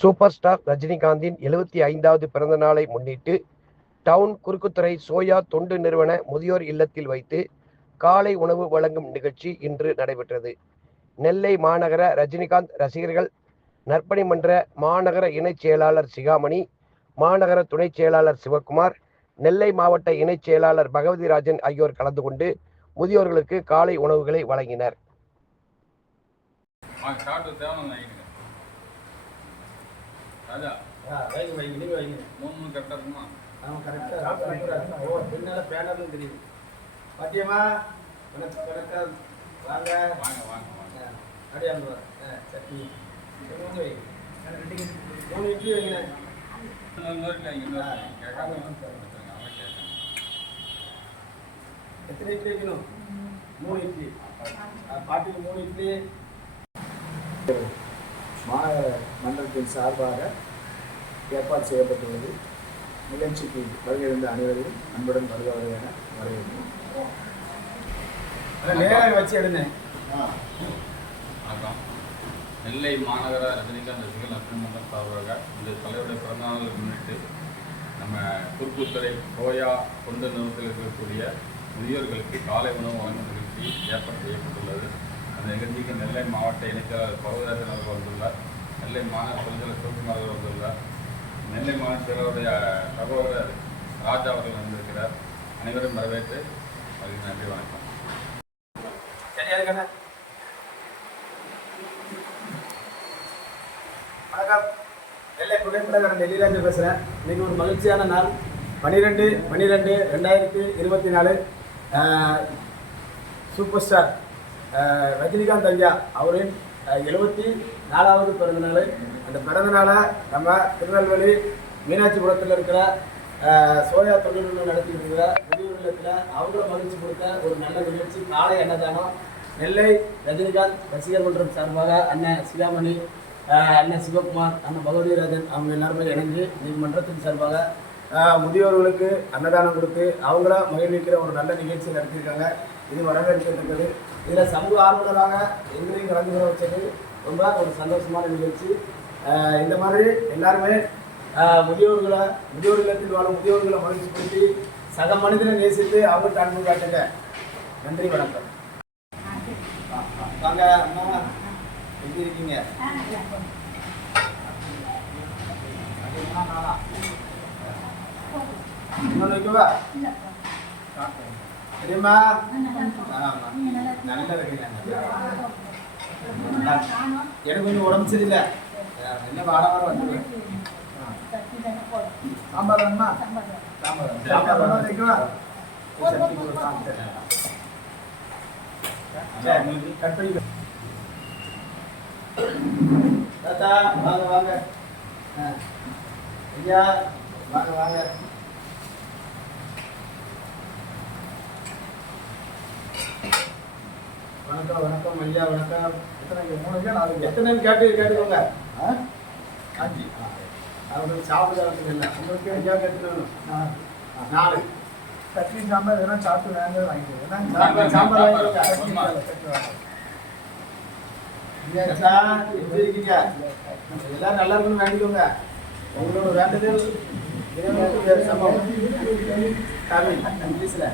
Super star ரஜினிகாந்தின் எழுபத்தி ஐந்தாவது பிறந்த நாளை முன்னிட்டு டவுன் குறுக்குத்துறை சோயா தொண்டு நிறுவன முதியோர் இல்லத்தில் வைத்து காலை உணவு வழங்கும் நிகழ்ச்சி இன்று நடைபெற்றது. நெல்லை மாநகர ரஜினிகாந்த் ரசிகர்கள் நற்பணி மன்ற மாநகர இணைச் செயலாளர் சிகாமணி மாநகர துணைச் செயலாளர் சிவக்குமார் நெல்லை மாவட்ட இணைச் செயலாளர் பகவதிராஜன் ஆகியோர் கலந்து கொண்டு முதியோர்களுக்கு காலை உணவுகளை வழங்கினர் வாங்க காட்டு தேவனம் வாங்கிடுங்க ராஜா. வைங்க வைங்க நீங்க வைங்க. மூணு மூணு கரெக்டாக இருக்குமா அவன் கரெக்டாக ஓ பின்னால பேனரும் தெரியுது. பாத்தியம்மா? வணக்கம் வணக்கம். வாங்க. வாங்க வாங்க வாங்க. அப்படியே அங்க வா. ஆ, சட்னி. மூணு மூணு இட்லி வைங்க. எத்தனை இட்லி வைக்கணும்? மூணு இட்லி. பாட்டிக்கு மூணு இட்லி. மாநகர மன்றத்தின் சார்பாக ஏற்பாடு செய்யப்பட்டுள்ளது. நிகழ்ச்சிக்கு வருகின்ற அனைவரையும் அன்புடன் வருவார்கள் என நேராக வச்சு எடுங்க. வணக்கம். நெல்லை மாநகர ரஜினிகாந்த் ரசிகர்கள் நட்பு மன்றம் சார்பாக இந்த தலைவருடைய பிறந்தநாளை முன்னிட்டு நம்ம குறுக்குத்துறை கோயா கொண்டு நிறுவனத்தில் இருக்கக்கூடிய முதியோர்களுக்கு காலை உணவு வழங்கும் நிகழ்ச்சி ஏற்பாடு செய்யப்பட்டுள்ளது. நிகழ்ச்சிக்கு நெல்லை மாவட்ட இணைச்செயலாளர் பகவதராஜன் அவர்கள் வந்துள்ளார். நெல்லை மாநகர தொழிற்சாலை சிவகுமார் அவர்கள் வந்துள்ளார். நெல்லை மாவட்ட செயலருடைய சகோதரர் ராஜா அவர்கள் வந்திருக்கிறார். அனைவரும் வரவேற்று அவருக்கு நன்றி வணக்கம். சரியா இருக்கண்ணா வணக்கம். நெல்லை புகைப்படக்காரன் டெல்லியிலேருந்து பேசுகிறேன் இன்னைக்கு ஒரு மகிழ்ச்சியான நாள். பன்னிரெண்டு பன்னிரெண்டு ரெண்டாயிரத்தி இருபத்தி நாலு சூப்பர் ஸ்டார் ரஜினிகாந்த் ஐயா அவரின் எழுபத்தி நாலாவது பிறந்த நாள் அந்த பிறந்த நாளை நம்ம திருநெல்வேலி மீனாட்சிபுரத்தில் இருக்கிற சோயா தொழில் நடத்திட்டு இருக்கிற முதியோர் இல்லத்தில் அவங்கள மகிழ்ச்சி கொடுத்த ஒரு நல்ல நிகழ்ச்சி. காலை அன்னதானம். நெல்லை ரஜினிகாந்த் ரசிகர் மன்றம் சார்பாக அண்ணன் சிகாமணி அண்ணன் சிவகுமார் அண்ணன் பகவதிராஜன் அவங்க எல்லாருமே இணைஞ்சு நீதிமன்றத்தின் சார்பாக முதியோர்களுக்கு அன்னதானம் கொடுத்து அவங்கள மகிழ்விக்கிற ஒரு நல்ல நிகழ்ச்சி நடத்தியிருக்காங்க. இது வரவேற்கிறது இதில் சமூக ஆர்வலராக எங்களையும் கலந்து கொள்ள வச்சது ரொம்ப ஒரு சந்தோஷமான நிகழ்ச்சி. இந்த மாதிரி எல்லாருமே முதியோர்களை முதியோர் இல்லத்தில் வாழும் முதியோர்களை மகிழ்ச்சிப்படுத்தி சக மனிதனை நேசித்து அவங்க அன்பு காட்டுங்க. நன்றி வணக்கம். வாங்க அம்மா. எப்படி இருக்கீங்க? இன்னொன்று வைக்கவா தெரியுமா ஆமா நல்லா இருக்கீங்க எனக்கு கொஞ்சம் உடம்பு சரியில்லை அஹ் என்ன வாட வாரம் வந்துடுவேன் சாம்பார் வேணுமா சாம்பார் சாம்பார் வேணுமா வைக்கவா சட்னி கூட சாப்பிட்டேன் சரி, கட் பண்ணி தாத்தா வாங்க வாங்க ஆ. ஐயா வாங்க வாங்க வணக்கம் வணக்கம் ஐயா வணக்கம். எத்தனை மூணு ஐயா நாலு எத்தனை கேட்டு கேட்டுக்கோங்க. ஆ? அஞ்சு. அவங்களுக்கு சாப்பிடுறதுக்கு இல்லை. உங்களுக்கு ஐயா கேட்டுக்கணும் நாலு. சட்னி சாம்பார் எதனா சாப்பிட்டு வேங்க வாங்கிக்கிறேன் சாம்பார் வாங்கிக்கோங்க எப்படி இருக்கீங்க? எல்லாரும் நல்லா இருக்குன்னு வேண்டிக்கோங்க உங்களோட வேண்டுதல் சமம். தமிழ் இங்கிலீஷ்ல